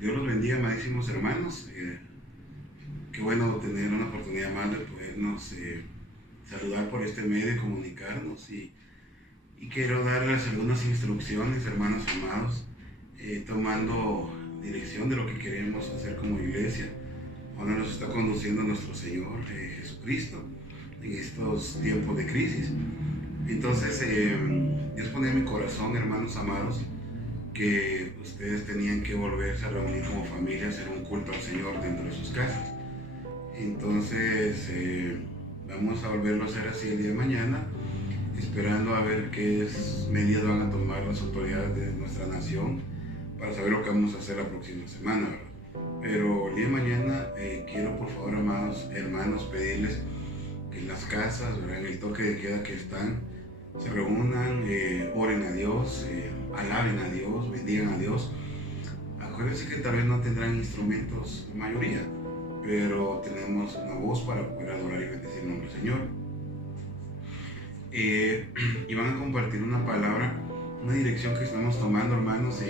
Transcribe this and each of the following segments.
Dios los bendiga, amadísimos hermanos. Qué bueno tener una oportunidad más de podernos saludar por este medio y comunicarnos. Y quiero darles algunas instrucciones, hermanos amados, tomando dirección de lo que queremos hacer como iglesia. Ahora nos está conduciendo nuestro Señor Jesucristo en estos tiempos de crisis. Entonces, Dios pone en mi corazón, hermanos amados, que ustedes tenían que volverse a reunir como familia, hacer un culto al Señor dentro de sus casas. Entonces, vamos a volverlo a hacer así el día de mañana, esperando a ver qué medidas van a tomar las autoridades de nuestra nación para saber lo que vamos a hacer la próxima semana, ¿verdad? Pero el día de mañana quiero, por favor, amados hermanos, pedirles que en las casas, ¿verdad?, en el toque de queda que están, se reúnan, oren a Dios, alaben a Dios, bendigan a Dios. Acuérdense que tal vez no tendrán instrumentos, la mayoría, pero tenemos una voz para poder adorar y bendecir el nombre del Señor. Y van a compartir una palabra, una dirección que estamos tomando, hermanos.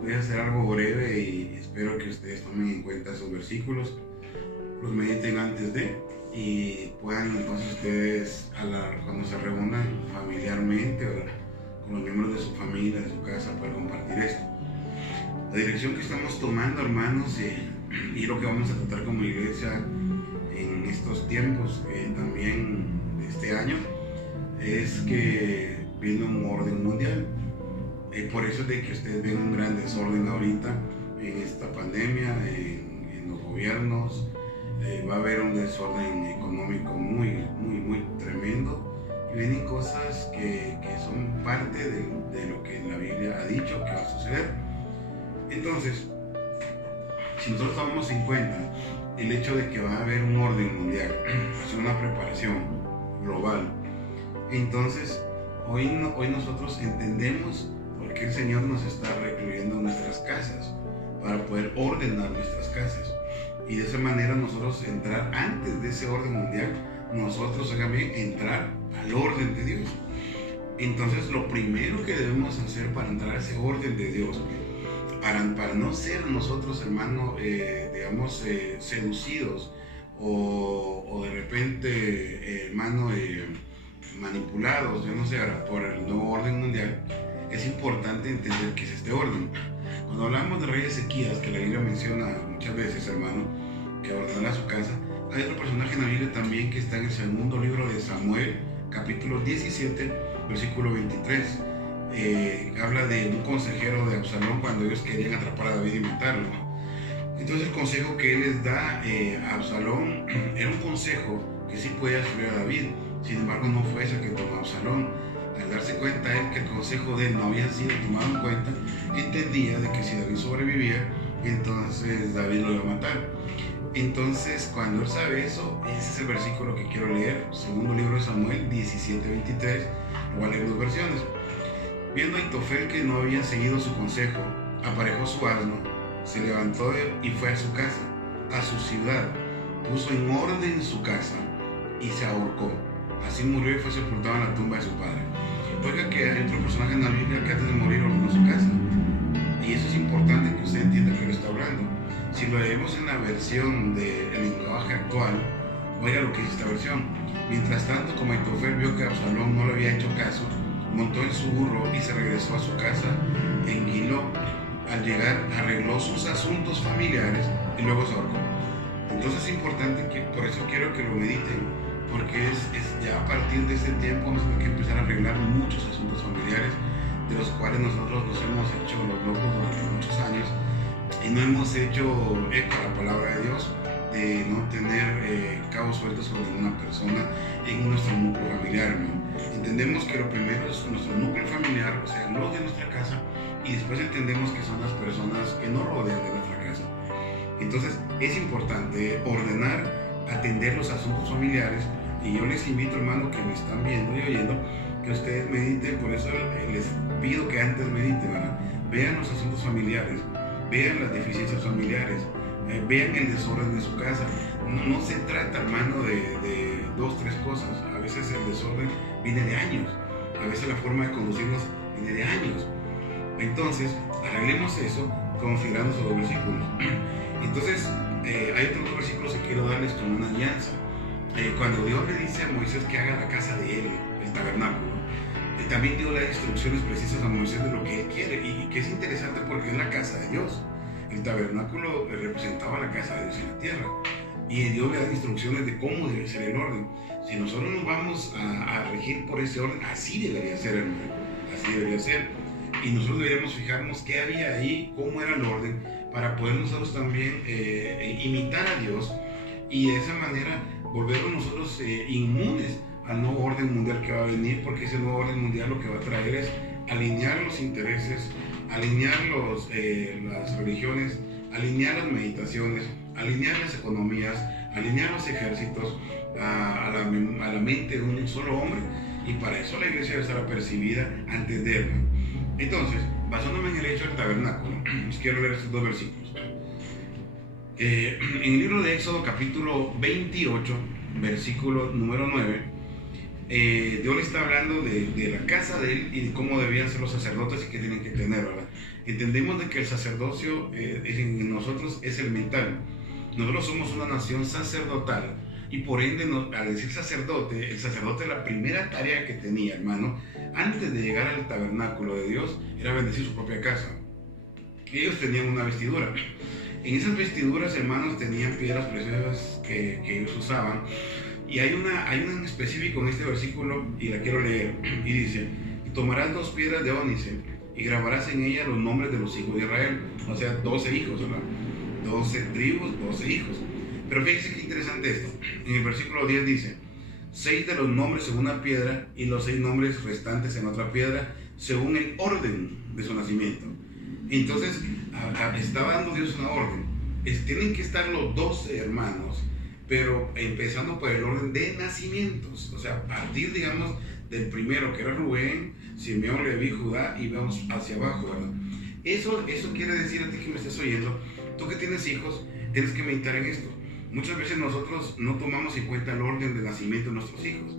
Voy a hacer algo breve y espero que ustedes tomen en cuenta esos versículos, los mediten antes de, y puedan entonces ustedes, cuando se reúnan familiarmente o con los miembros de su familia, de su casa, poder compartir esto. La dirección que estamos tomando, hermanos, y lo que vamos a tratar como iglesia en estos tiempos, también de este año, es que viene un orden mundial. Por eso es de que ustedes ven un gran desorden ahorita en esta pandemia, en los gobiernos. Va a haber un desorden económico muy tremendo, y vienen cosas que son parte de lo que la Biblia ha dicho que va a suceder. Entonces, si nosotros tomamos en cuenta el hecho de que va a haber un orden mundial, es una preparación global, entonces hoy nosotros entendemos por qué el Señor nos está recluyendo en nuestras casas, para poder ordenar nuestras casas. Y de esa manera nosotros entrar antes de ese orden mundial, nosotros también entrar al orden de Dios. Entonces lo primero que debemos hacer para entrar a ese orden de Dios, para no ser nosotros, hermano, digamos, seducidos o de repente, hermano, manipulados, yo no sé, por el nuevo orden mundial, es importante entender qué es este orden. Cuando hablamos del rey Ezequías, que la Biblia menciona muchas veces, hermano, que ordenará su casa, hay otro personaje en la Biblia también que está en el segundo libro de Samuel, capítulo 17, versículo 23. Habla de un consejero de Absalón cuando ellos querían atrapar a David y matarlo. Entonces el consejo que él les da a Absalón era un consejo que sí podía destruir a David. Sin embargo, no fue ese que tomó Absalón. Al darse cuenta él que el consejo de él no había sido tomado en cuenta, entendía de que si David sobrevivía, entonces David lo iba a matar. Entonces, cuando él sabe eso, ese es el versículo que quiero leer, segundo libro de Samuel 17:23, lo voy a leer dos versiones. Viendo a Aitofel que no había seguido su consejo, aparejó su asno, se levantó y fue a su casa, a su ciudad, puso en orden su casa y se ahorcó. Así murió y fue sepultado en la tumba de su padre. Oiga que hay otro personaje en la Biblia que antes de morir ordenó su casa. Y eso es importante que usted entienda que lo está hablando. Si lo leemos en la versión del lenguaje actual, oiga lo que dice esta versión. Mientras tanto, como Aitofel vio que Absalón no le había hecho caso, montó en su burro y se regresó a su casa en Gilo. Al llegar, arregló sus asuntos familiares y luego se ahorcó. Entonces es importante que, por eso quiero que lo mediten, porque es ya a partir de este tiempo vamos a tener que empezar a arreglar muchos asuntos familiares, de los cuales nosotros nos hemos hecho los locos durante muchos años y no hemos hecho eco a la palabra de Dios, de no tener cabos sueltos sobre una persona en nuestro núcleo familiar, ¿no? Entendemos que lo primero es nuestro núcleo familiar, o sea, los de nuestra casa, y después entendemos que son las personas que nos rodean de nuestra casa. Entonces es importante ordenar, atender los asuntos familiares, y yo les invito, hermano, que me están viendo y oyendo, que ustedes mediten. Por eso les pido que antes mediten, ¿verdad? Vean los asuntos familiares, vean las deficiencias familiares, vean el desorden de su casa. No se trata, hermano, de dos, tres cosas. A veces el desorden viene de años, a veces la forma de conducirnos viene de años. Entonces, arreglemos eso considerando esos dos versículos. Entonces, hay otros dos versículos que quiero darles como una alianza. Cuando Dios le dice a Moisés que haga la casa de él, el tabernáculo, también dio las instrucciones precisas a Moisés de lo que él quiere, y que es interesante porque es la casa de Dios. El tabernáculo representaba la casa de Dios en la tierra, y Dios le da instrucciones de cómo debe ser el orden. Si nosotros nos vamos a regir por ese orden, así debería ser, hermano, así debería ser. Y nosotros deberíamos fijarnos qué había ahí, cómo era el orden, para poder nosotros también imitar a Dios, y de esa manera volvernos nosotros inmunes al nuevo orden mundial que va a venir, porque ese nuevo orden mundial lo que va a traer es alinear los intereses, alinear las religiones, alinear las meditaciones, alinear las economías, alinear los ejércitos a la mente de un solo hombre, y para eso la iglesia debe estar apercibida antes de él. Entonces, basándome en el hecho del tabernáculo, quiero leer estos dos versículos. En el libro de Éxodo capítulo 28, versículo número 9, Dios le está hablando de la casa de él y de cómo debían ser los sacerdotes y qué tienen que tener, ¿verdad? Entendemos de que el sacerdocio en nosotros es elemental. Nosotros somos una nación sacerdotal, y por ende, al decir sacerdote, el sacerdote, la primera tarea que tenía, hermano, antes de llegar al tabernáculo de Dios, era bendecir su propia casa. Ellos tenían una vestidura. En esas vestiduras, hermanos, tenían piedras preciosas que ellos usaban. Y hay una en específico en este versículo, y la quiero leer, y dice: y tomarás 2 piedras de ónice, y grabarás en ellas los nombres de los hijos de Israel. O sea, 12 hijos, ¿verdad? 12 tribus, 12 hijos. Pero fíjense qué interesante esto. En el versículo 10 dice: 6 de los nombres en una piedra, y los 6 nombres restantes en otra piedra, según el orden de su nacimiento. Entonces, estaba dando Dios una orden. Tienen que estar los 12 hermanos, pero empezando por el orden de nacimientos. O sea, a partir, digamos, del primero, que era Rubén, Simeón, Leví, Judá, y vamos hacia abajo, ¿verdad? Eso quiere decir a ti que me estás oyendo, tú que tienes hijos, tienes que meditar en esto. Muchas veces nosotros no tomamos en cuenta el orden de nacimiento de nuestros hijos.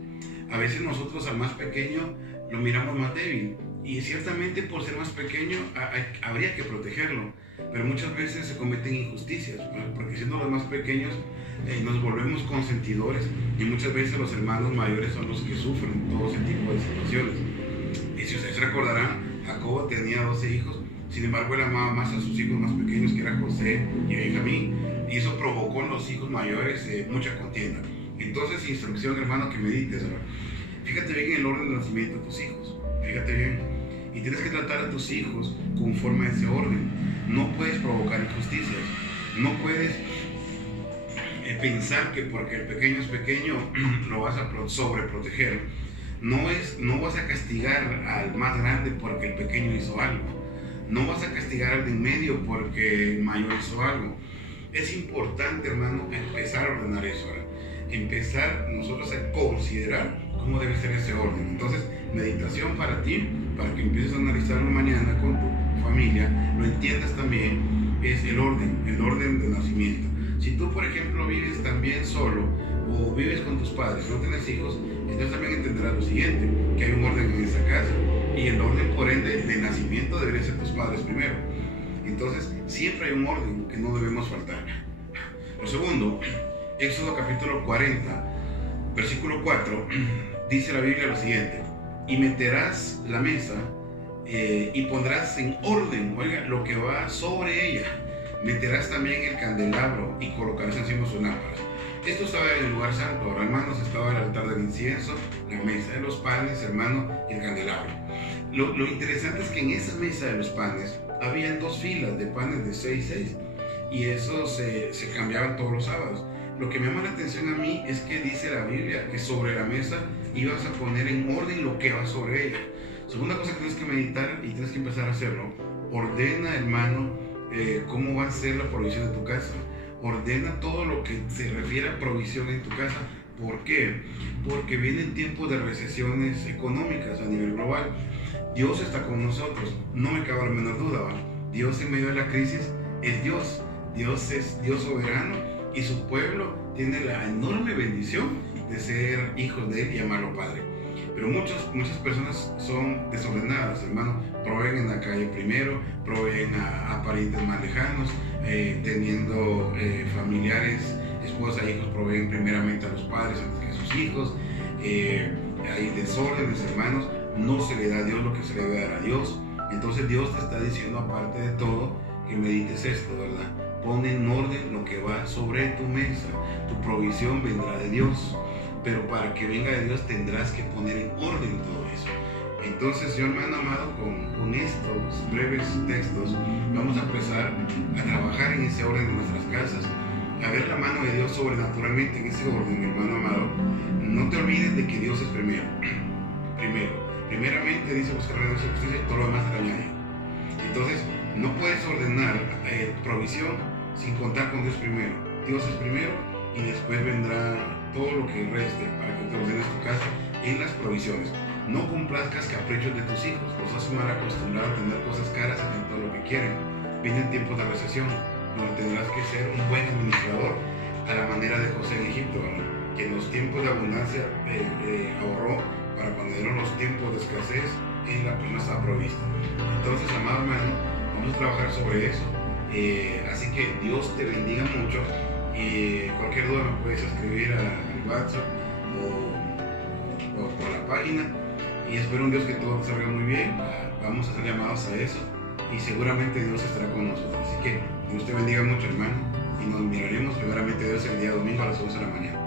A veces nosotros al más pequeño lo miramos más débil, y ciertamente por ser más pequeño habría que protegerlo, pero muchas veces se cometen injusticias, porque siendo los más pequeños nos volvemos consentidores, y muchas veces los hermanos mayores son los que sufren todo ese tipo de situaciones. Y si ustedes recordarán, Jacob tenía 12 hijos, sin embargo él amaba más a sus hijos más pequeños, que eran José y Benjamín, y eso provocó en los hijos mayores mucha contienda. Entonces, instrucción, hermano, que medites, ¿verdad? Fíjate bien en el orden de nacimiento de tus hijos, fíjate bien, y tienes que tratar a tus hijos conforme a ese orden. No puedes provocar injusticias, no puedes pensar que porque el pequeño es pequeño lo vas a sobreproteger. No vas a castigar al más grande porque el pequeño hizo algo, no vas a castigar al de en medio porque el mayor hizo algo. Es importante, hermano, empezar a ordenar eso, ¿verdad? Empezar nosotros a considerar cómo debe ser ese orden. Entonces, meditación para ti, para que empieces a analizarlo mañana con tu familia, lo entiendas también, es el orden de nacimiento. Si tú, por ejemplo, vives también solo o vives con tus padres, no tienes hijos, entonces también entenderás lo siguiente, que hay un orden en esa casa, y el orden, por ende, de nacimiento debería ser tus padres primero. Entonces, siempre hay un orden que no debemos faltar. Lo segundo, Éxodo capítulo 40, versículo 4, dice la Biblia lo siguiente: y meterás la mesa y pondrás en orden, oiga, lo que va sobre ella. Meterás también el candelabro y colocarás encima sus lámparas. Esto estaba en el lugar santo, ahora, hermanos, estaba el altar del incienso, la mesa de los panes, hermano, y el candelabro. Lo interesante es que en esa mesa de los panes habían 2 filas de panes de 6, y eso se cambiaban todos los sábados. Lo que me llama la atención a mí es que dice la Biblia que sobre la mesa ibas a poner en orden lo que va sobre ella. Segunda cosa que tienes que meditar y tienes que empezar a hacerlo: ordena, hermano, cómo va a ser la provisión de tu casa. Ordena todo lo que se refiere a provisión en tu casa. ¿Por qué? Porque vienen tiempos de recesiones económicas a nivel global. Dios está con nosotros, no me cabe la menor duda, ¿va? Dios en medio de la crisis es Dios. Dios es Dios soberano, y su pueblo tiene la enorme bendición de ser hijos de Él y llamarlo Padre. Pero muchas personas son desordenadas, hermano. Proveen en la calle primero, proveen a parientes más lejanos, teniendo familiares, esposa, hijos, proveen primeramente a los padres antes que a sus hijos. Hay desórdenes, hermanos. No se le da a Dios lo que se le debe dar a Dios. Entonces Dios te está diciendo, aparte de todo, que medites esto, ¿verdad? Pon en orden lo que va sobre tu mesa. Tu provisión vendrá de Dios, pero para que venga de Dios tendrás que poner en orden todo eso. Entonces, yo, hermano amado, con estos breves textos vamos a empezar a trabajar en ese orden de nuestras casas, a ver la mano de Dios sobrenaturalmente en ese orden, hermano amado. No te olvides de que Dios es primero. Primeramente dice buscar la justicia y todo lo demás será añadido. Entonces, no puedes ordenar provisión sin contar con Dios primero. Dios es primero y después vendrá todo lo que reste para que te ordenes tu casa en las provisiones. No complazcas caprichos de tus hijos, los has mal acostumbrado a tener cosas caras y tener todo lo que quieren. Vienen tiempos de recesión, donde tendrás que ser un buen administrador a la manera de José en Egipto, ¿verdad? Que en los tiempos de abundancia ahorró para cuando dieron los tiempos de escasez y la persona estaba provista. Entonces, amado hermano, vamos a trabajar sobre eso. Así que Dios te bendiga mucho. Cualquier duda me puedes escribir al WhatsApp o por la página, y espero en Dios que todo te salga muy bien. Vamos a ser llamados a eso y seguramente Dios estará con nosotros. Así que Dios te bendiga mucho, hermano, y nos miraremos primeramente Dios el día domingo a las 11 de la mañana.